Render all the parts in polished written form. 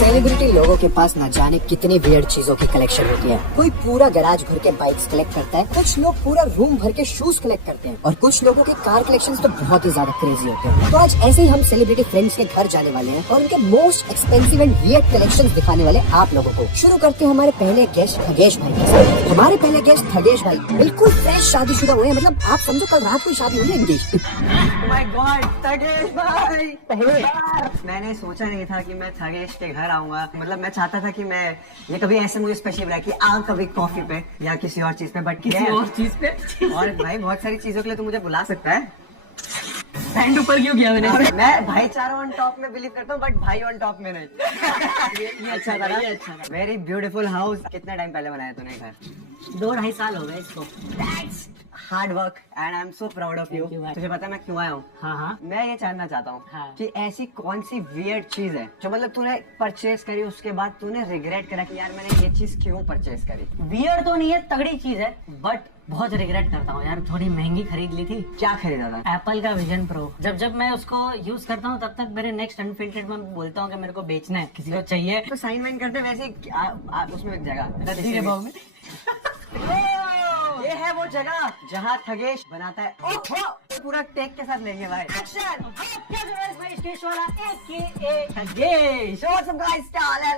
Celebrity लोगों के पास ना जाने कितनी वियर्ड चीजों की कलेक्शन होती है। कोई पूरा गैराज भर के बाइक्स कलेक्ट करता है, कुछ लोग पूरा रूम भर के शूज कलेक्ट करते हैं और कुछ लोगों के कार कलेक्शंस तो बहुत ही ज्यादा क्रेजी होते हैं। तो आज ऐसे ही हम सेलिब्रिटी फ्रेंड्स के घर जाने वाले हैं और उनके most expensive and weird collections दिखाने वाले आप लोगों को। शुरू करते हैं हमारे पहले गेस्ट थगेश भाई के साथ। हमारे पहले गेस्ट थगेश भाई बिल्कुल फ्रेश शादीशुदा हुए हैं, मतलब आप समझो कल रात को शादी हुई है इनकी। माय गॉड थगेश भाई, पहले मैंने सोचा नहीं था कि मैं थगेश के घर आऊंगा। मतलब मैं चाहता था कि मैं ये कभी ऐसे मुझे स्पेशल बनाए कि आ कभी कॉफी पे या किसी और चीज पे, बट किसी और चीज पे और भाई बहुत सारी चीजों के लिए तो मुझे बुला सकता है। पैंट ऊपर क्यों किया मैंने? मैं भाईचारा ऑन टॉप में बिलीव करता हूँ, बट भाई ऑन टॉप में नहीं। ये अच्छा था, ये अच्छा था। Very beautiful house. कितना टाइम पहले बनाया तूने घर? 2-2.5 साल हो गए इसको। Hard work and I am so proud of you. Thank you, तुझे पता है मैं क्यों आया हूँ? हाँ हाँ। मैं ये जानना चाहता हूँ हाँ। कि ऐसी कौन सी वियर्ड चीज है जो मतलब तूने परचेज करी, उसके बाद तूने रिग्रेट करा कि यार मैंने ये चीज क्यों परचेज करी? वियर तो नहीं है, तगड़ी चीज है, बट बहुत रिग्रेट करता हूँ यार। थोड़ी महंगी खरीद ली थी। क्या खरीदा था? एप्पल का विजन प्रो। जब मैं उसको यूज करता हूँ तब तक मेरे नेक्स्ट अनफिल्टर्ड में बोलता हूँ कि मेरे को बेचना है, किसी को चाहिए तो साइन वाइन करते वैसे ही उसमें एक जगह ठीक है भाव में। ये है वो जगह जहाँ थगेश बनाता है। ओहो पूरा टेक के साथ लेंगे भाई। Thagesh what's up guys,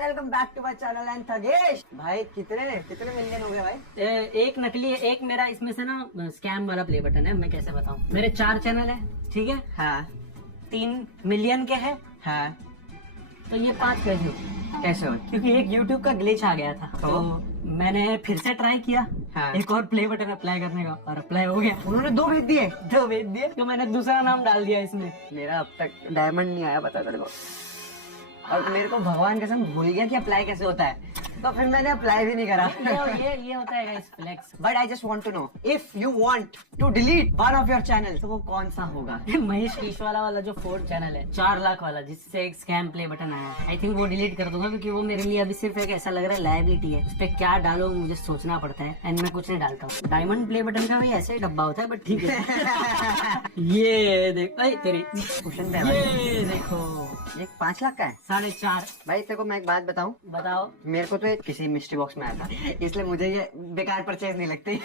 welcome back to my channel and Thagesh भाई। कितने मिलियन हो गए भाई? एक नकली है, एक मेरा इसमें से ना स्कैम वाला प्ले बटन है। मैं कैसे बताऊँ, मेरे 4 चैनल है, ठीक है? हाँ 3 मिलियन के है, हाँ। तो ये 5 कैसे हो? क्योंकि एक YouTube का ग्लिच आ गया था, तो मैंने फिर से ट्राई किया। हाँ। एक और प्ले बटन अप्लाई करने का, और अप्लाई हो गया। उन्होंने 2 भेज दिए। 2 भेज दिए, तो मैंने दूसरा नाम डाल दिया इसमें। मेरा अब तक डायमंड नहीं आया, बता तेरे को। और मेरे को भगवान कसम भूल गया कि अप्लाई कैसे होता है, तो फिर मैंने अप्लाई भी नहीं करा। ये होता है guys, flex. But I just want to know if you want to delete one of your channel, तो वो कौन सा होगा? महेश कीशवाला वाला जो 4th चैनल है, 4 लाख वाला, जिससे एक स्कैम प्ले बटन आया है, आई थिंक वो डिलीट कर दूंगा, क्योंकि वो मेरे लिए अभी सिर्फ एक ऐसा लग रहा है लायबिलिटी है। उस पर क्या डालो मुझे सोचना पड़ता है, एंड मैं कुछ नहीं डालता हूँ। डायमंड प्ले बटन का भी ऐसे ही डब्बा होता है, बट ठीक है। ये देख तेरी क्वेश्चन ये देखो, ये 5 लाख का है। 4.5। भाई तेरे को मैं एक बात बताऊं, बताओ। मेरे को तो ये किसी मिस्ट्री बॉक्स में आया था, इसलिए मुझे ये बेकार परचेज नहीं लगती।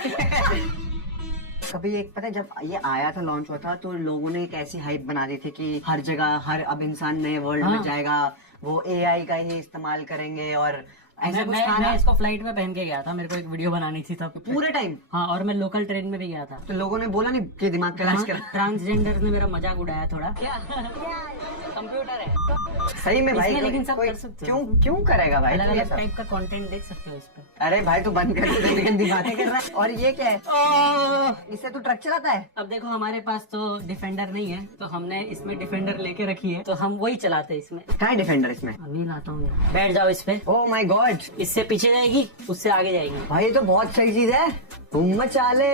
कभी एक पता है जब ये आया था, लॉन्च हुआ था, तो लोगों ने एक ऐसी हाइप बना दी थी कि हर जगह अब इंसान नए वर्ल्ड में जाएगा, वो AI का ही इस्तेमाल करेंगे और ऐसा कुछ था ना। मैं इसको फ्लाइट में पहन के गया था, मेरे को एक वीडियो बनानी थी तब पूरे टाइम। हाँ, और मैं लोकल ट्रेन में भी गया था। तो लोगों ने बोला नहीं कि दिमाग क्लैश कर? ट्रांसजेंडर ने मेरा मजाक उड़ाया थोड़ा। क्या कंप्यूटर है सही में भाई? लेकिन सब कोई कर सकते हो। क्यों करेगा भाई? अलग अलग टाइप का कंटेंट देख सकते हो इस पे। अरे भाई तू बंद कर, तू गंदी बातें कर रहा है। और ये क्या है? इससे तू ट्रक चलाता है? अब देखो, हमारे पास तो डिफेंडर नहीं है, तो हमने इसमें डिफेंडर लेके रखी है, तो हम वही चलाते हैं इसमें। क्या है डिफेंडर इसमें? अभी लाता हूँ, बैठ जाओ इस पे। ओह माय गॉड, इससे पीछे जाएगी, उससे आगे जाएगी। भाई ये तो बहुत सही चीज है। तुम मचा ले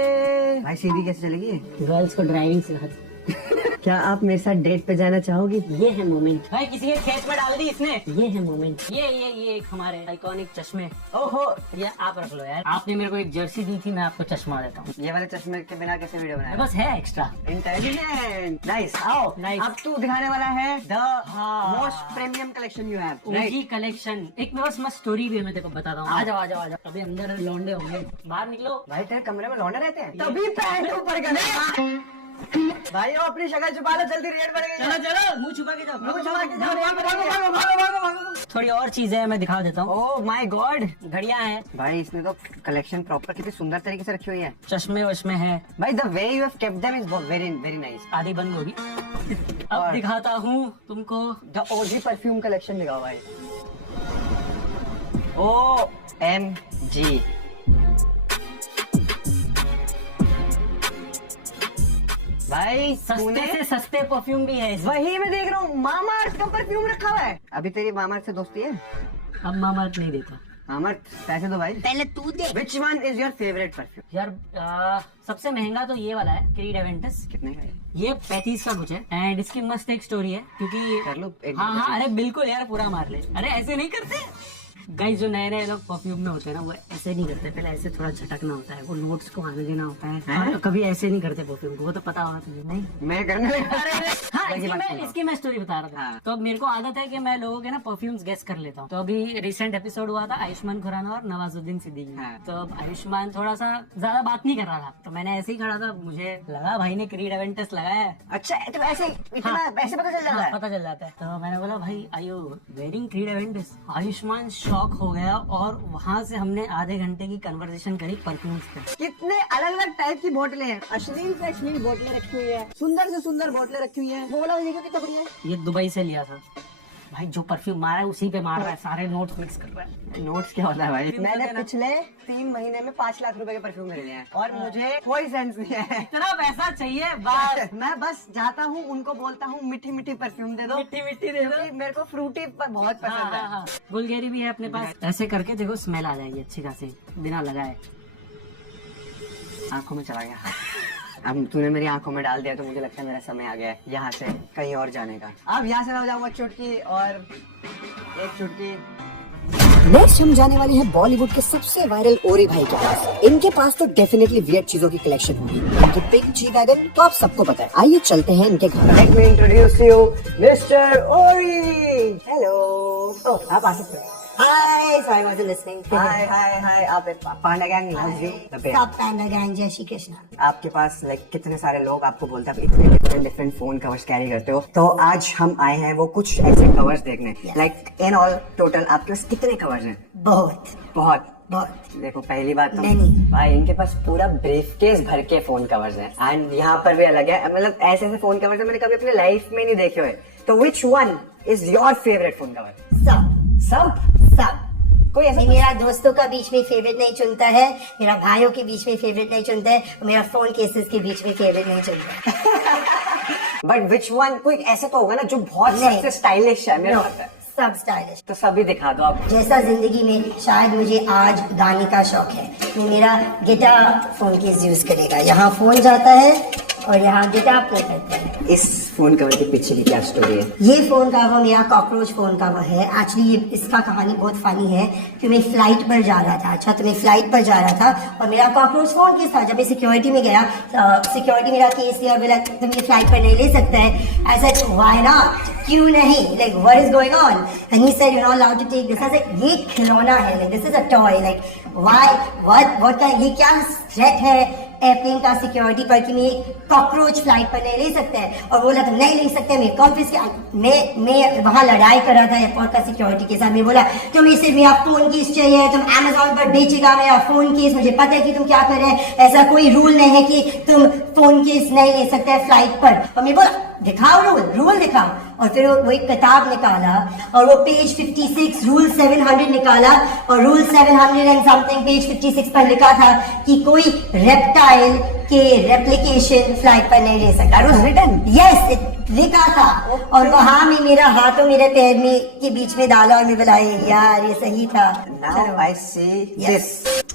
भाई। सीधी कैसे चलेगी? गर्ल्स को ड्राइविंग सिखाती। क्या आप मेरे साथ डेट पे जाना चाहोगी? ये है मोमेंट भाई, किसी के खेत में डाल दी इसने। ये है मोमेंट। ये एक हमारे आइकॉनिक चश्मे। ओहो, ये आप रख लो यार। आपने मेरे को एक जर्सी दी थी, मैं आपको चश्मा देता हूँ। ये वाले चश्मे के बिना कैसे वीडियो बनाया? बस है एक्स्ट्रा। Intelligent, nice. आओ Nice. अब तू दिखाने वाला है the most premium collection you have. OG collection. एक मेरे पास मस्त स्टोरी भी है, मैं तेरे को बताता हूँ। आ जाओ। अभी अंदर लौंडे होंगे, बाहर निकलो। भाई तेरे कमरे में लौंडे रहते हैं? तभी पैंट ऊपर कर भाई वो अपनी शक्ल छुपा लो, जल्दी रेट बढ़ गई। चलो मुंह छुपा के जाओ। मुंह छुपा के जाओ, भागो। थोड़ी और चीजें हैं, मैं दिखा देता हूँ। ओह माय गॉड, घड़ियां हैं भाई इसने तो कलेक्शन प्रॉपर कितनी सुंदर तरीके से रखी हुई है। चश्मे वश्मे हैं भाई the way you have kept them is very very nice. आधी बंद होगी। अब दिखाता हूँ तुमको द ओजी परफ्यूम कलेक्शन दिखाओ भाई। OMG भाई, सस्ते से सस्ते परफ्यूम भी है। वही मैं देख रहा हूँ, मामाअर्थ का परफ्यूम रखा हुआ है। अभी तेरी मामाअर्थ से दोस्ती है? अब मामाअर्थ नहीं देता। मामाअर्थ पैसे दो भाई। पहले तू दे। Which one is your favorite perfume? यार सबसे महंगा तो ये वाला है, क्रीड एवेंटस। कितने का है? ये 35 का कुछ है, एंड इसकी मस्त एक स्टोरी है, क्योंकि कर लो एक। हाँ, अरे बिल्कुल यार, पूरा मार ले। अरे ऐसे नहीं करते। गाइस जो नए नए लोग परफ्यूम में होते हैं ना वो ऐसे नहीं करते, पहले ऐसे थोड़ा झटकना होता है, वो नोट्स को आने देना होता है, और कभी ऐसे नहीं करते परफ्यूम को, वो तो पता होगा तुझे नहीं? मैं करने लगा। हाँ, इसकी मैं स्टोरी बता रहा था। तो अब मेरे को आदत है कि मैं लोगों के ना परफ्यूम्स गेस कर लेता हूँ। तो अभी रिसेंट एपिसोड हुआ था आयुष्मान खुराना और नवाजुद्दीन सिद्दीकी। तो अब आयुष्मान थोड़ा सा ज्यादा बात नहीं कर रहा था, तो मैंने ऐसे ही खड़ा था, मुझे लगा भाई ने क्रीड एवेंटस लगाया है। अच्छा तो ऐसे इतना ऐसे पता चल जाता है? पता चल जाता है। तो मैंने बोला भाई I you wearing Creed Aventus? Ayushmann shock हो गया और वहाँ से हमने आधे घंटे की कन्वर्सेशन करी परफ्यूम्स पे। कितने अलग अलग टाइप की बोतलें हैं, अश्लील से अश्लील बोतलें रखी हुई है, सुंदर से सुंदर बोतलें रखी हुई है। वो वाला देखो कितना बढ़िया है। ये दुबई से लिया था भाई, जो परफ्यूम मारा है उसी पे मार रहा है, सारे नोट्स मिक्स कर रहा है। नोट्स क्या होता है भाई? मैंने पिछले 3 महीने में 5 लाख रुपए के परफ्यूम खरीदे हैं और मुझे कोई सेंस नहीं है। इतना पैसा चाहिए बस। मैं बस जाता हूँ, उनको बोलता हूँ मीठी मीठी परफ्यूम दे दो, मिट्टी मिट्टी दे दो। क्योंकि मेरे को फ्रूटी बहुत पसंद है। बुल्गारी भी है अपने पास। ऐसे करके देखो स्मेल आ जाएगी अच्छी खासी बिना लगाए। आंखों में चला गया। अब तूने मेरी आंखों में डाल दिया तो मुझे लगता है मेरा समय आ गया है यहाँ से कहीं और जाने का। अब यहाँ से मैं बजाऊंगा चुटकी और एक चुटकी। नेक्स्ट हम जाने वाले हैं बॉलीवुड के सबसे वायरल ओरी भाई के पास। इनके पास तो डेफिनेटली वियर्ड चीजों की कलेक्शन होगी। इनकी पिंक जी वैगन तो आप सबको पता है। आइए चलते हैं इनके घर। Let me introduce you mister ओरी। हेलो। ओह, आप आ सकते हैं। हाय, सॉरी आई वाजंट लिसनिंग। हाय हाय हाय। आप पांडा गैंग लव यू। सब पैंडा गैंग, जय श्री कृष्ण। आपके पास लाइक कितने सारे लोग आपको बोलते हैं इतने डिफरेंट फोन कवर्स कैरी करते हो, तो आज हम आए हैं वो कुछ ऐसे कवर्स देखने। लाइक इन ऑल टोटल आपके पास कितने कवर्स हैं? बहुत बहुत बहुत। देखो पहली बात तो नहीं। भाई इनके पास पूरा ब्रीफकेस भर के फोन कवर्स हैं एंड यहाँ पर भी अलग है। मतलब ऐसे ऐसे फोन कवर्स मैंने कभी अपने लाइफ में नहीं देखे हुए। तो which one is your favourite phone cover? सब कोई ऐसा? मेरा दोस्तों का बीच में फेवरेट नहीं चुनता है, मेरा भाइयों के बीच में फेवरेट नहीं चुनता है, और मेरा फोन केसेस के बीच में फेवरेट नहीं चुनता है। But which one? कोई ऐसा तो होगा ना जो बहुत सबसे स्टाइलिश है। मेरा पता है सब स्टाइलिश। तो सभी दिखा दो आप। जैसा जिंदगी में शायद मुझे आज गाने का शौक है, तो मेरा गिटार फोन केस यूज करेगा। यहाँ फोन जाता है और यहाँ गिटार प्ले करता है। इस फोन कवर के पीछे की क्या स्टोरी है? ये फोन कवर मेरा कॉकरोच फोन कवर है। एक्चुअली ये इसका कहानी बहुत फनी है कि मैं फ्लाइट पर जा रहा था। अच्छा, तो मैं फ्लाइट पर जा रहा था और मेरा कॉकरोच फोन केस था। जब मैं सिक्योरिटी में गया, सिक्योरिटी मेरा केस लिया, बोला तुम ये फ्लाइट पर नहीं ले सकते हैं। आई सेड व्हाई नॉट, क्यों नहीं, like what is going on? And he said you are not allowed to take this. I said ये खिलौना है, like this is a toy, like why what का ये क्या थ्रेट है एयरप्लेन का सिक्योरिटी पर कि मैं कॉकरोच फ्लाइट पर नहीं ले सकते हैं? और बोला तुम नहीं ले सकते। मैं मैं वहां लड़ाई कर रहा था एयरपोर्ट का सिक्योरिटी के साथ। मैं बोला तुम इसे मेरा फोन केस चाहिए, तुम अमेजोन पर बेचेगा मेरा फोन केस, मुझे पता है कि तुम क्या कर रहे हैं, ऐसा कोई रूल नहीं है कि तुम फोन केस नहीं ले सकते फ्लाइट पर। और मैं बोला दिखाओ रूल दिखाओ। और फिर वो एक किताब निकाला और वो पेज 56 रूल 700 निकाला और रूल 700 एंड समथिंग पेज 56 पर लिखा था कि कोई रेप्टाइल के रेप्लिकेशन फ्लाइट पर नहीं ले सकता। रिटन यस लिखा था। और वहां में मेरा हाथ और मेरे पैर में के बीच में डाला और मैं बोला यार ये सही था। Now I see this.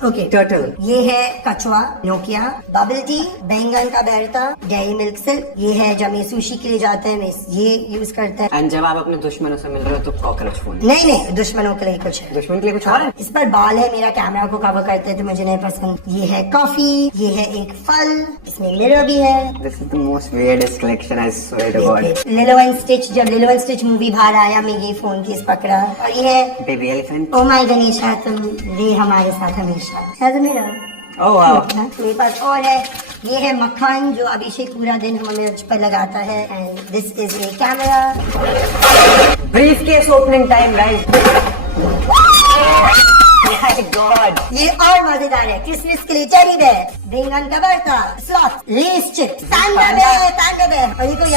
Okay Turtle. ये है कछुआ, नोकिया, बबल टी, बैंगन का भरता, डेयरी मिल्क सिल्क। ये है जब मैं सुशी के लिए जाते हैं मैं ये यूज करता है। एंड जब आप अपने दुश्मनों से मिल रहे हो तो कॉकरोच फोन? नहीं दुश्मनों के लिए कुछ है। दुश्मन के लिए कुछ और है? इस पर बाल है, मेरा कैमरा को कवर करते हैं तो मुझे नहीं पसंद। ये है कॉफी, ये है एक फल, इसमें मिरर भी है। This is the most weirdest collection, I swear to God. लिलो एंड स्टिच, जब लिलो एंड स्टिच मूवी बाहर आया मैं ये फोन केस पकड़ा। और ये है Baby elephant. Oh my Ganesha तुम रहे हमारे साथ हमेशा। मेरा Oh wow. मेरे पास और है, ये है मक्खन जो अभिषेक पूरा दिन हमें उस पर लगाता है। And this is a camera. Briefcase opening time, guys. My God. ये और मजेदार है, क्रिसमस के लिए टेडी बेयर, बैंगन का भरता, स्लॉथ, लेस चिप्स, पैंडा बेयर। और ये कोई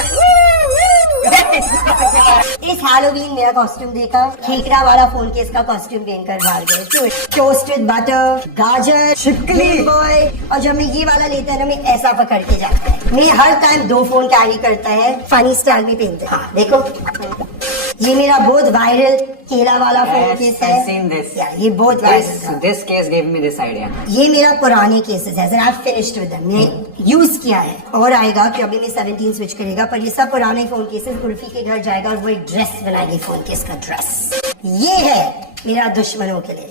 इस हैलोवीन मेरा कॉस्ट्यूम देखा, खेकड़ा वाला फोन केस का कॉस्ट्यूम पहनकर बाहर गए। टोस्ट विद बटर, गाजर, छिपकली बॉय। और जब मैं ये वाला लेता है ना मैं ऐसा पकड़ के जाता है। मैं हर टाइम 2 फोन कैरी करता है, फनी स्टाइल में पहनते हैं। हाँ, देखो ये मेरा बहुत वायरल केला वाला फोन केस है। I've seen this. ये बहुत viral. This case gave me this idea. ये मेरा पुराने केसेस है, आई फिनिश्ड विद देम, मैं यूज किया है। और आएगा कि अभी मैं 17 स्विच करेगा, पर ये सब पुराने फोन केसेस उर्फी के घर जाएगा और वो एक ड्रेस बनाएगी फोन केस का ड्रेस। ये है मेरा दुश्मनों के लिए।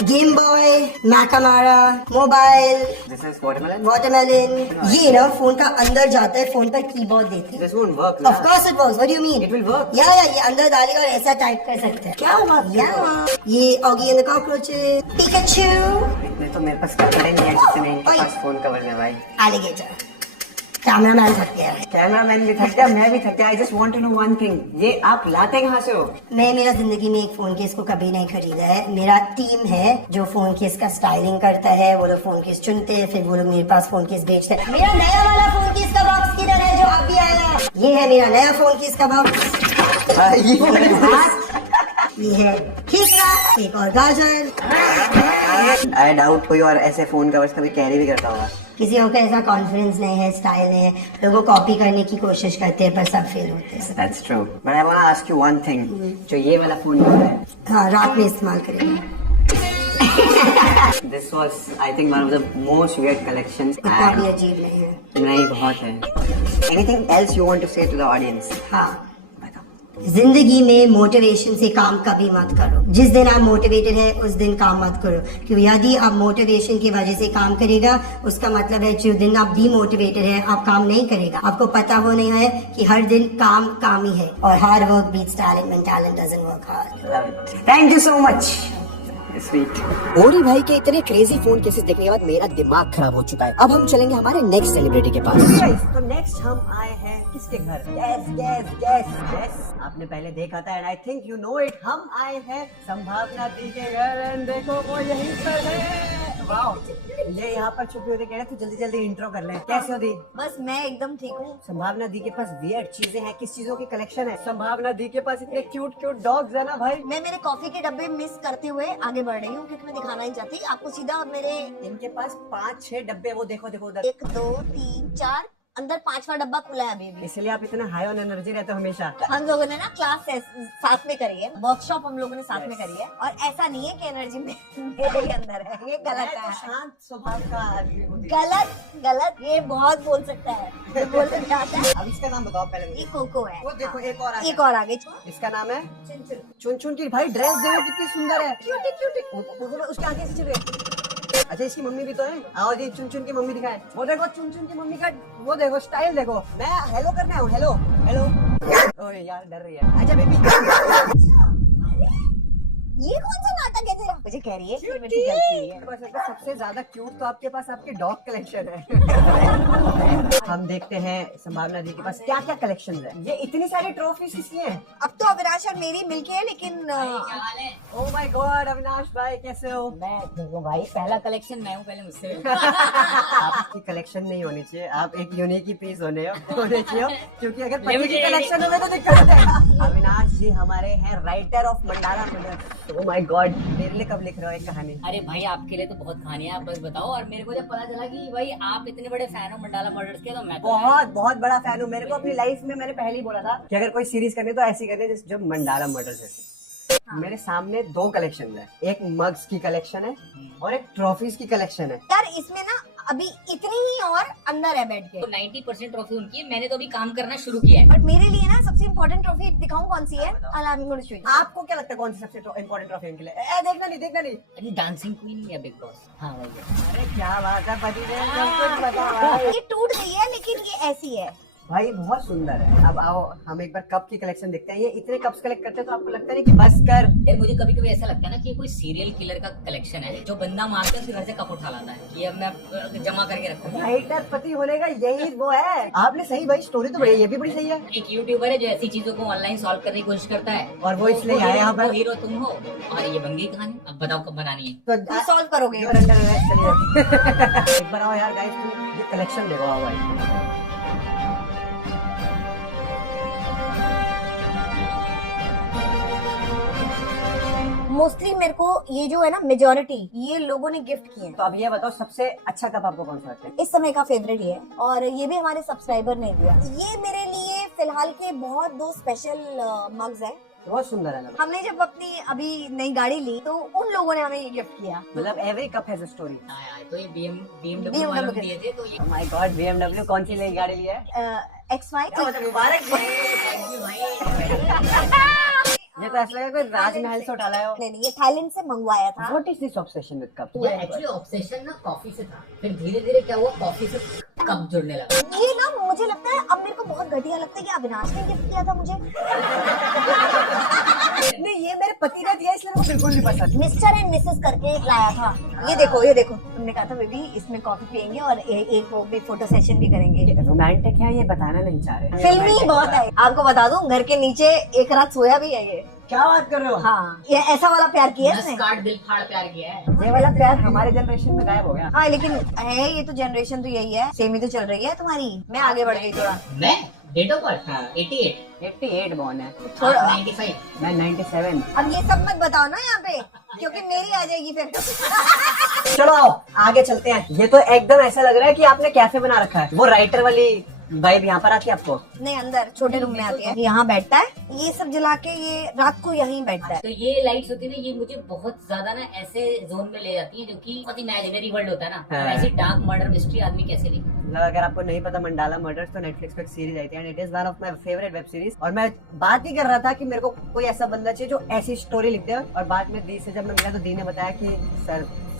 गेम बॉय, मैकामारा, mobile, this is watermelon. Watermelon. ये ना फोन का अंदर जाता है, फोन पर कीबोर्ड देते हैं। This won't work. Of course it works. What do you mean? It will work. या ये अंदर डालेगा और ऐसा टाइप कर सकते हैं। क्या बात? या ये Oggy and the cockroaches, Pikachu, इतने तो मेरे पास कपड़े नहीं है जितने इनके पास फोन कवर है भाई। एलिगेटर। कैमरामैन थक गया है। कैमरामैन भी थक गया, मैं भी थक गया। I just want to know one thing, ये आप लाते कहाँ से हो? मैं मेरा जिंदगी में एक फोन केस को कभी नहीं खरीदा है। मेरा टीम है जो फोन केस का स्टाइलिंग करता है। वो लोग फोन केस चुनते हैं, फिर वो लोग मेरे पास फोन केस बेचते हैं। मेरा नया वाला फोन केस का बॉक्स किधर है जो अभी आया? ये है मेरा नया फोन केस का बॉक्स। ये है तीसरा, एक और गाजर। आई डाउट कोई और ऐसे फोन कवर्स कभी कैरी भी करता होगा। किसी और का ऐसा कॉन्फिडेंस नहीं है, स्टाइल नहीं है। लोगों कॉपी करने की कोशिश करते हैं पर सब फेल होते हैं। That's true. But I wanna ask you one thing. जो ये वाला फोन कवर है, हाँ, रात में इस्तेमाल करेंगे। this was I think one of the most weird collections. इतना भी अजीब नहीं है। नहीं, बहुत है। Anything else you want to say to the audience? हाँ, जिंदगी में मोटिवेशन से काम कभी मत करो। जिस दिन आप मोटिवेटेड है उस दिन काम मत करो, क्योंकि यदि आप मोटिवेशन की वजह से काम करेगा उसका मतलब है जिस दिन आप डीमोटिवेटेड है आप काम नहीं करेगा। आपको पता हो नहीं है कि हर दिन काम ही है और hard work beats talent when talent doesn't work hard. Thank you so much. Sweet. ओरी भाई के इतने क्रेजी फोन केसेस देखने के बाद मेरा दिमाग खराब हो चुका है। अब हम चलेंगे हमारे नेक्स्ट सेलिब्रिटी के पास। Guys, तो नेक्स्ट हम आए हैं किसके घर? Guess. आपने पहले देखा था and I think you know it. हम आए हैं संभावना दी के घर एंड देखो वो यहीं पर है। वाओ, ये यहाँ पर छुपी हुई कह रहे थे जल्दी इंट्रो कर ले। कैसे हो दी? बस मैं एकदम ठीक हूँ। संभावना दी के पास वियर्ड चीजें हैं। किस चीजों की कलेक्शन है? संभावना दी के पास इतने क्यूट डॉग्स है ना भाई। मैं मेरे कॉफी के डब्बे मिस करते हुए आगे बढ़ रही हूँ क्योंकि मैं दिखाना नहीं चाहती आपको। सीधा मेरे इनके पास 5-6 डब्बे, वो देखो उधर। 1 2 3 4 अंदर 5वां डब्बा खुला है अभी भी। इसलिए आप इतना हाई ऑन एनर्जी रहते हो हमेशा। हम लोगों ने ना क्लास साथ में करी है, वर्कशॉप हम लोगों ने साथ में करी है और ऐसा नहीं है कि एनर्जी मेरे ही अंदर है। ये गलत है। शांत स्वभाव का आदमी हूँ। गलत ये बहुत बोल सकता है, ये बोलते जाता है। अब इसका नाम बताओ पहले मुझे। ये कोको है। वो देखो एक और एक और आगे इसका नाम है चुन की। भाई ड्रेस देखो कितनी सुंदर है। क्यूटी। उसके आगे से चल रहे। अच्छा, इसकी मम्मी भी तो है। आओ जी, चुन की मम्मी दिखाए। वो देखो चुन की मम्मी का, वो देखो स्टाइल देखो। मैं हेलो करना हूँ। हेलो। ओए यार डर रही है। अच्छा बेबी, ये कौन सा नाटक है तेरा? मुझे कह रही है कि मेरी क्यूटी। गलती है। बस लगता है सबसे ज्यादा क्यूट तो आपके पास आपके डॉग कलेक्शन है। हम देखते हैं संभावना दी के पास क्या क्या कलेक्शन है। ये इतनी सारी ट्रॉफीज किसकी हैं? अब तो अविनाश और मेरी मिलके है, लेकिन ओह माय गॉड, अविनाश भाई कैसे हो? मैं देखो भाई, पहला कलेक्शन मैं हूँ, पहले मुझसे आपकी कलेक्शन नहीं होनी चाहिए, आप एक यूनिक ही पीस होने चाहिए, क्योंकि अगर पति की कलेक्शन होगा तो दिक्कत है। अविनाश जी हमारे हैं writer of mandala products. Oh my God, मेरे लिए कब लिख रहे हो एक कहानी? अरे भाई, आपके लिए तो बहुत कहानियां, आप बस बताओ। और मेरे को जब पता चला कि भाई आप इतने बड़े फैन हो मंडाला मर्डर्स के, तो मैं तो बहुत बड़ा फैन हूँ। मेरे को अपनी लाइफ में मैंने पहले ही बोला था कि अगर कोई सीरीज करनी तो ऐसी करनी जैसे जो मंडाला मर्डर्स जैसी। मेरे सामने 2 कलेक्शन है, एक मग्स की कलेक्शन है और एक ट्रॉफीज की कलेक्शन है। यार इसमें ना अभी इतनी ही और अंदर है बैठ के। तो 90% ट्रॉफी उनकी है। मैंने तो अभी काम करना शुरू किया है। बट मेरे लिए ना सबसे इम्पोर्टेंट ट्रॉफी दिखाऊं कौन सी है? आपको क्या लगता है कौन सी सबसे इम्पोर्टेंट ट्रॉफी इनके लिए? देखना नहीं। अरे डांसिंग क्वीन या बिग बॉस? हाँ वही है। अरे क्या बात है, पति ने सब कुछ बताया। ये टूट गई है लेकिन ये ऐसी है। भाई बहुत सुंदर है। अब आओ हम एक बार कप की कलेक्शन देखते हैं। ये इतने कप्स कलेक्ट करते हैं तो आपको लगता नहीं कि बस कर? यार मुझे कभी कभी ऐसा लगता है ना कि ये कोई सीरियल किलर का कलेक्शन है, जो बंदा मारते हैं फिर घर से कप उठा लाता है कि अब मैं जमा करके रखूंगा। राइटर पति होने का यही वो है। आपने सही भाई, स्टोरी तो ये भी बड़ी सही है। एक यूट्यूबर है जो ऐसी चीजों को ऑनलाइन सॉल्व करने की कोशिश करता है, और वो इसलिए आया यहाँ पर। हीरो तुम हो और ये बन गई कहानी। अब बताओ कब बनानी है? तो सॉल्व करोगे? You're under arrest, चलिए। एक बार आओ यार गाइस, तुम ये कलेक्शन देखो। आओ भाई, मोस्टली मेरे को ये जो है ना मेजोरिटी ये लोगों ने गिफ्ट किए हैं। तो अब ये बताओ सबसे अच्छा कप आपको कौन सा लगता है? इस समय का फेवरेट ये है और ये भी हमारे सब्सक्राइबर ने दिया। ये मेरे लिए फिलहाल के बहुत 2 स्पेशल मग्स हैं। बहुत सुंदर है ना। हमने जब अपनी अभी नई गाड़ी ली तो उन लोगों ने हमें ये गिफ्ट किया। मतलब every cup has a story. तो ये BMW वालों ने दिए थे। तो ये Oh my God, BMW कौन सी नई गाड़ी लिया है? XY मुबारक ये तो ऐसा लगा कोई राजमहल से उठा लाया हो। नहीं नहीं, ये थाईलैंड से मंगवाया था। What is this obsession with cups? ये एक्चुअली ऑब्सेशन ना कॉफी से था, फिर धीरे धीरे क्या हुआ, कॉफी से कप जुड़ने लगा। ये ना मुझे लगता है, अब मेरे को बहुत घटिया लगता है कि अविनाश ने गिफ्ट किया था मुझे। नहीं, ये मेरे पति ने दिया इसलिए मुझे बिल्कुल नहीं पसंद। मिस्टर एंड मिसेस करके एक लाया था। ये देखो ये देखो, तुमने कहा था बेबी इसमें कॉफी पियेंगे और एक वो भी फोटो सेशन भी करेंगे। रोमांटिक है ये बताना नहीं चाह रहे। फिल्मी बहुत है। आपको बता दूं, घर के नीचे एक रात सोया भी है ये। क्या बात कर रहे हो? हाँ, ये ऐसा वाला प्यार किया है इसने। काट दिल फाड़ प्यार किया है। ये वाला प्यार हमारे जनरेशन में गायब हो गया। हाँ लेकिन है, ये तो जनरेशन तो यही है, सेम ही तो चल रही है तुम्हारी। मैं आगे बढ़ गई थोड़ा। मैं डेट ऑफ बर्थ 88 बॉर्न है। थोड़ा 95। मैं 97। अब ये सब मत बताओ ना यहाँ पे, क्योंकि मेरी आ जाएगी फिर। चलो आओ आगे चलते हैं। ये तो एकदम ऐसा लग रहा है कि आपने कैफे बना रखा है। वो राइटर वाली वाइब यहाँ पर आती है आपको? नहीं, अंदर छोटे रूम में आती है। यहाँ बैठता है, ये सब जला के ये रात को यहीं बैठता है। तो ये लाइट्स होती है ना, ये मुझे बहुत ज्यादा ना ऐसे जोन में ले जाती है जो कि बहुत इमेजिनरी वर्ल्ड होता है ना। हाँ। ऐसी डार्क मर्डर मिस्ट्री आदमी कैसे लिखे। मतलब अगर आपको नहीं पता मंडाला मर्डर्स, तो नेटफ्लिक्स पे एक सीरीज आई थी and it is one of my favourite web series. और मैं बात ही कर रहा था कि मेरे को कोई ऐसा बंदा चाहिए जो ऐसी स्टोरी लिखते हैं। और बाद में दी से जब मैं मिला तो दी ने बताया कि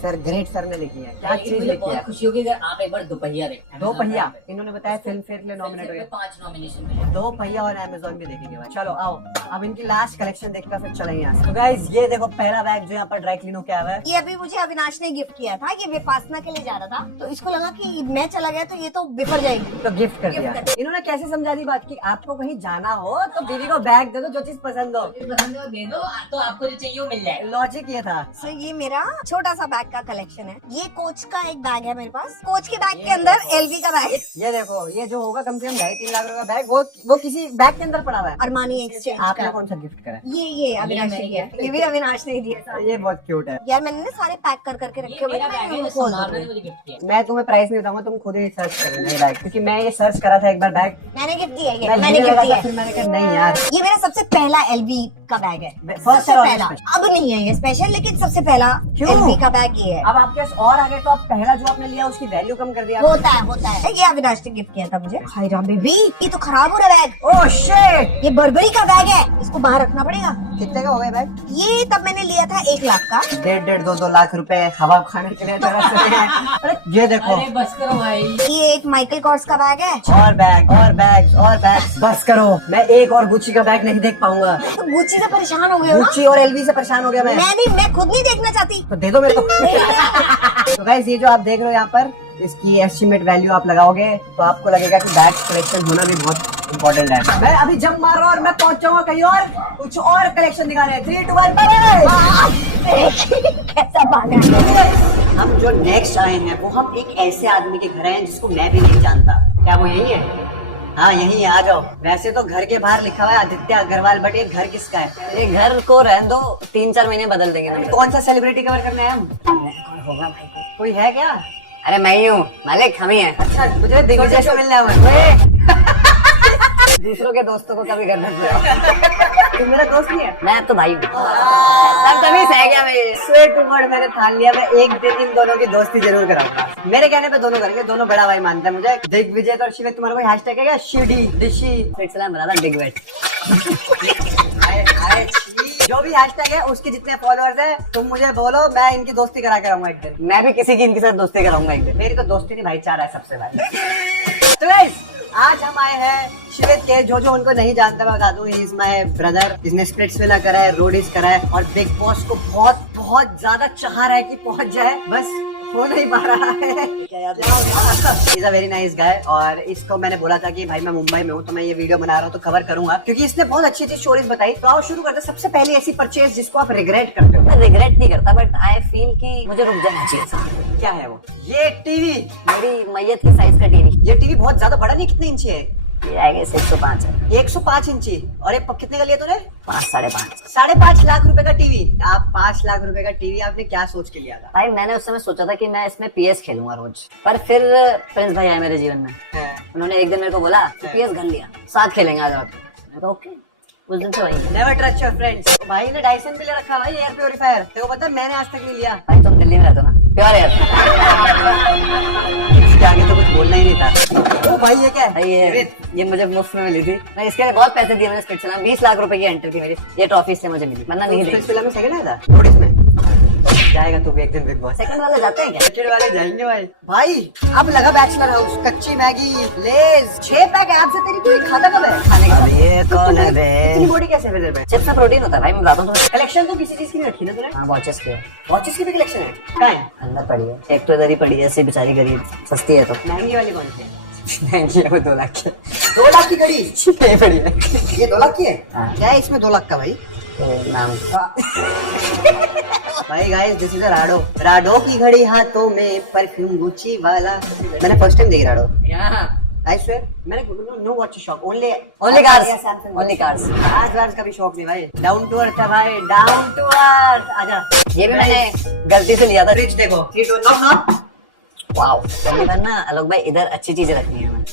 सर ग्रेट सर ने लिखी है। क्या चीज मुझे लिखी बहुत है? खुशी होगी अगर आप एक बार दोपहिया देखें। दो पहिया इन्होंने बताया फिल्म फेयर के लिए नॉमिनेट हो गया। 5 नॉमिनेशन मिले। दो पहिया और अमेज़न भी देखेंगे भाई। चलो आओ अब इनकी लास्ट कलेक्शन देखकर फिर चलेंगे यहाँ से। तो गाइस ये देखो पहला बैग जो यहाँ पर ड्राई क्लीन होके आया हुआ है। ये अभी मुझे अविनाश ने गिफ्ट किया था, ये विपासना के लिए जा रहा था, तो इसको लगा कि मैं चला गया तो ये तो बिफर जाएगी। तो गिफ्ट कर दिया। गिफ्ट कर इन्होंने कैसे समझा दी बात कि आपको कहीं जाना हो तो बीवी को बैग दे दो जो चीज पसंद हो। पसंद है वो दे दो, तो आपको जो चाहिए वो मिल जाएगा। लॉजिक ये था। सो ये मेरा छोटा सा बैग का कलेक्शन है। ये कोच का एक बैग है मेरे पास। कोच के बैग के अंदर एलवी का बैग है। ये देखो ये जो होगा कम से कम 2.5-3 लाख रुपए का बैग, वो किसी बैग के अंदर पड़ा हुआ है। अरमानी एक्सचेंज आपने का। कौन सा गिफ्ट करा? ये अविनाश ने दिया। ये भी अविनाश ने दिया था। ये बहुत क्यूट है। यार मैंने ना सारे पैक कर करके ये रखे हुए मेरा हैं, बैग मैं है, उनको खोल सोनार दूँ। ने मुझे गिफ्ट किया। मैं तुम्हें प्राइस नहीं बताऊंगा, तुम खुद ही सर्च करो ये बैग, क्योंकि मैं ये सर्च करा था एक बार बैग। मैंने गिफ्ट दिया है, मैं मैंने लेने गिफ्ट लगा दिया था, है। फिर मैंने कहा नहीं यार। ये मेरा सबसे पहला एलवी का बैग है। फर्स्ट सबसे और पहला। अब नहीं है ये स्पेशल, लेकिन सबसे पहला क्यों? एलवी का बैग ये है। अब आपके पास और आगे तो आप पहला जो आपने लिया उसकी वैल्यू कम कर दिया। होता है। ये अविनाश ने गिफ्ट किया था मुझे। हाय राम बेबी, ये तो खराब हो रहा है बैग। Oh shit! ये बर्बरी का बैग है, इसको बाहर रखना पड़ेगा। कितने का हो गया बैग? ये तब मैंने लिया था 1 लाख का। 1.5-2 लाख रुपए हवा खाने के लिए तरफ से हैं। अरे ये देखो अरे बस करो भाई। ये एक माइकल कॉर्स का बैग है। और बैग और बैग और बैग। बस करो, मैं एक और गुच्ची का बैग नहीं देख पाऊंगा। तो गुच्ची से परेशान हो गए हो ना? गुच्ची और एलवी से परेशान हो गया मैं। मैं खुद नहीं देखना चाहती। तो दे दो मेरे को। तो गाइस ये जो आप देख रहे हो यहाँ पर, इसकी एस्टिमेट वैल्यू आप लगाओगे तो आपको लगेगा कि बैग कलेक्शन होना भी बहुत इम्पोर्टेंट है। मैं अभी जंप मार रहा हूँ और मैं पहुंच जाऊंगा कहीं और, कुछ और कलेक्शन दिखाने। 3, 2, 1 कैसा भागा है? हम जो नेक्स्ट आए हैं वो हम एक ऐसे आदमी के घर आए हैं जिसको मैं भी नहीं जानता। क्या वो यही है? हाँ यही है, आ जाओ। वैसे तो घर के बाहर लिखा हुआ है आदित्य अग्रवाल, बट ये घर किसका है? ये घर को रहने दो, 3-4 महीने बदल देंगे ना। कौन सा सेलिब्रिटी कवर करने आए हम? होगा भाई कोई। कोई है क्या? अरे मैं ही हूँ मालिक, हम ही हैं। अच्छा मुझे दिग्विजय से मिलना है। दूसरों के दोस्तों को कभी करना चाहिए। तू मेरा दोस्त नहीं है? मैं तो भाई हूँ। सब तभी से है क्या मेरे? स्वेट टू गॉड मैंने ठान लिया, मैं एक दिन इन दोनों की दोस्ती जरूर कराऊंगा। मेरे कहने पे दोनों करेंगे, दोनों बड़ा भाई मानते हैं मुझे। दिग्विजय और शिविक, तुम्हारा कोई हैशटैग है क्या? शिडी दिशी फिर बता था डिगवेट। जो भी हैशटैग है उसके जितने फॉलोअर्स है तुम मुझे बोलो, मैं इनकी दोस्ती करा के रहूंगा एक दिन। मैं भी किसी की इनके साथ दोस्ती कराऊंगा एक दिन। मेरी तो दोस्ती नहीं भाईचारा है सबसे भाई। तो guys, आज हम आए हैं शिवित के, जो उनको नहीं जानता मैं बता दूं, ही इज माय ब्रदर। इसने स्प्लिट्सविला करा है, रोडीज करा है और बिग बॉस को बहुत बहुत ज्यादा चाह रहा है कि पहुंच जाए, बस हो नहीं पा रहा है। Is a very nice guy और इसको मैंने बोला था कि भाई मैं मुंबई में हूँ तो मैं ये वीडियो बना रहा हूँ तो कवर करूंगा, क्योंकि इसने बहुत अच्छी अच्छी स्टोरीज बताई। तो आओ शुरू करते हैं। सबसे पहले ऐसी परचेज जिसको आप रिग्रेट करते हो। मैं रिग्रेट नहीं करता, बट आई फील कि मुझे रुक जाना चाहिए था। क्या है वो? ये टीवी, मेरी मैयत की साइज का टीवी। ये टीवी बहुत ज्यादा बड़ा नहीं, कितने इंची है? ये आएगा 105 है। 105 इंची। और ये कितने का लिया तूने? 5-5.5। 5.5 लाख रुपए का टीवी। आप 5 लाख रुपए का टीवी आपने क्या सोच के लिया था? भाई मैंने उस समय सोचा था कि मैं इसमें PS खेलूंगा रोज, पर फिर प्रिंस भाई आए मेरे जीवन में। उन्होंने एक दिन मेरे को बोला कि PS घर लिया, साथ खेलेंगे आ जाओ। मैं कहा ओके, उस दिन से वही। Never trust your friends. भाई ने डायसन के लिए रखा भाई एयर प्योरीफायर, तेरे को पता है मैंने आज तक नहीं लिया। भाई तुम दिल्ली में रहते हो ना, प्योर एयर। इसके आगे तो कुछ बोलना ही नहीं था। ओ भाई ये क्या है? ये मुझे मुफ्त में मिली थी। मैं इसके लिए बहुत पैसे दिए मैंने स्पिट्स फिल्म। 20 लाख रुपए की एंट्री थी मेरी। ये ट्रॉफी इससे मुझे मिली, वरना नहीं स्पिट्स दी। फिल्म में सेकंड आया था नोटिस में। जाएगा तू भी एक दिन बिग बॉस। सेकंड वाले जाते हैं क्या? सेकंड वाले जाएंगे भाई। भाई अब लगा बैचलर हाउस, कच्ची मैगी, लेज, 6 पैक ऐप से तेरी पूरी खाता कब है खाने का? ये कौन है बे? इतनी बॉडी कैसे है तेरे पे? चिप्स में प्रोटीन होता है भाई, मैं बताता हूँ तुम्हें। कलेक्शन तो किसी चीज की नहीं रखी ना तूने? हाँ वॉचेस की है। वॉचेस की भी कलेक्शन है? कहाँ है? अंदर पड़ी है। एक तो इधर ही पड़ी है, ऐसी बेचारी गरीब, सस्ती है तो। महंगी वाली कौन सी है? महंगी है वो 2 लाख की। 2 लाख की घड़ी ये पड़ी है। ये 2 लाख की है? हाँ। क्या है इसमें 2 लाख का भाई? तो नाम भाई guys this is Rado. Rado की घड़ी हाथों में, परफ्यूम गुच्ची वाला। मैंने फर्स्ट टाइम देखी राडो। आई स्वेयर मैंने no watch shop, only only cars. Cars का भी शौक नहीं भाई। डाउन टू अर्थ है भाई, डाउन टू अर्थ। आजा। ये भी मैंने गलती से लिया था। फ्रिज देखो, 3 2 नॉट। वाओ, ना आलोक भाई इधर अच्छी चीजें रखनी है हमें।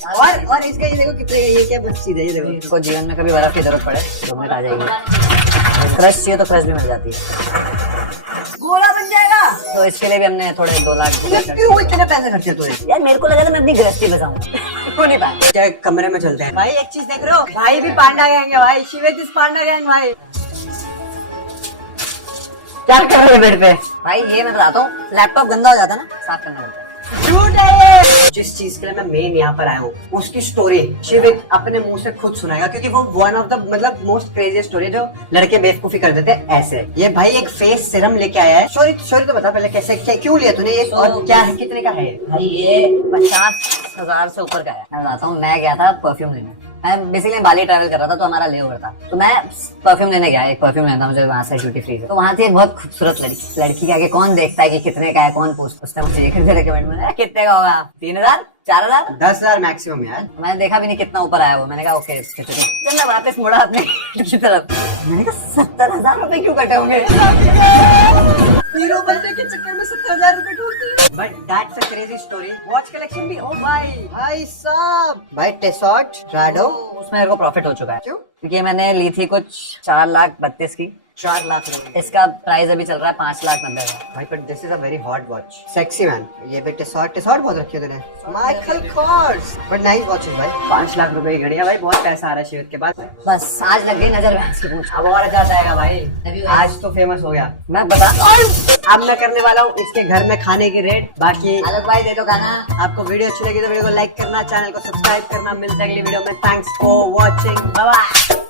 और इसका ये देखो कितने, ये क्या बस चीज है ये देखो। इसको जीवन में कभी बर्फ की जरूरत पड़े 2 मिनट आ जाएगी। क्रश चाहिए तो क्रश भी मिल जाती है। गोला बन जाएगा। तो इसके लिए भी हमने थोड़े 2 लाख क्यों इतने पैसे खर्चे तूने? यार मेरे को लगा था मैं अपनी गृहस्थी बचाऊंगा। हो नहीं पाया। क्या कमरे में चलते हैं भाई? एक चीज देख रहे हो भाई, भी पांडा गैंग है भाई, शिवेतिस पांडा गैंग भाई। क्या कर रहे हो बेड पे? भाई ये मैं बताता हूँ, लैपटॉप गंदा हो जाता है ना, साफ करना पड़ता है। झूठ है ये। जिस चीज के लिए मैं मेन यहाँ पर आया हूँ उसकी स्टोरी शिवित अपने मुंह से खुद सुनाएगा, क्योंकि वो वन ऑफ द मतलब मोस्ट क्रेजी स्टोरी जो लड़के बेवकूफी कर देते हैं ऐसे। ये भाई एक फेस सिरम लेके आया है। सॉरी तो बता पहले कैसे क्यों लिया तूने ये, और क्या है, कितने का है? भाई ये 50,000 से ऊपर का है। मैं बताता हूँ, मैं गया था परफ्यूम लेने। मैं बेसिकली बाली ट्रैवल कर रहा था तो हमारा ले ओवर था, तो मैं परफ्यूम लेने गया। एक परफ्यूम लेना था मुझे वहाँ से ड्यूटी फ्री से। तो वहाँ थी एक बहुत खूबसूरत लड़की के आगे कौन देखता है कि कितने का है, कौन पूछता है मुझे। ये रिकमेंड में कितने का होगा? 3,000 4,000 10,000 मैक्सिमम यार। मैंने देखा भी नहीं कितना ऊपर आया वो। मैंने कहा ओके जब मैं वापस मुड़ा अपने की तरफ, मैंने कहा 70,000 रुपए क्यों कटे होंगे? हीरो बनने के चक्कर में 70,000 रुपए ढूंढते हैं। But that's a crazy story. Watch collection भी, ओ भाई साहब। भाई टेसॉट राडो, उसमें मेरे को प्रॉफिट हो चुका है। क्यों? क्योंकि मैंने ली थी कुछ 4,32,000 की। 4 लाख रुपए। इसका प्राइस अभी चल रहा है 5,90,000। भाई but this is a very hot watch, sexy man. ये भी टेसॉट बहुत रखी है तूने। Michael Kors, but nice watch भाई। 5 लाख रुपए की घड़ी है भाई, बहुत पैसा आ रहा है शिविर के पास। बस आज लग गई नजर भैंस की पूंछ। अब और अच्छा जाएगा भाई, आज तो फेमस हो गया। मैं बता अब मैं करने वाला हूँ इसके घर में खाने की रेट। बाकी आलोक भाई दे दो खाना। आपको वीडियो अच्छी लगी तो वीडियो को लाइक करना, चैनल को सब्सक्राइब करना। मिलते हैं अगली वीडियो में। Thanks for watching, bye bye.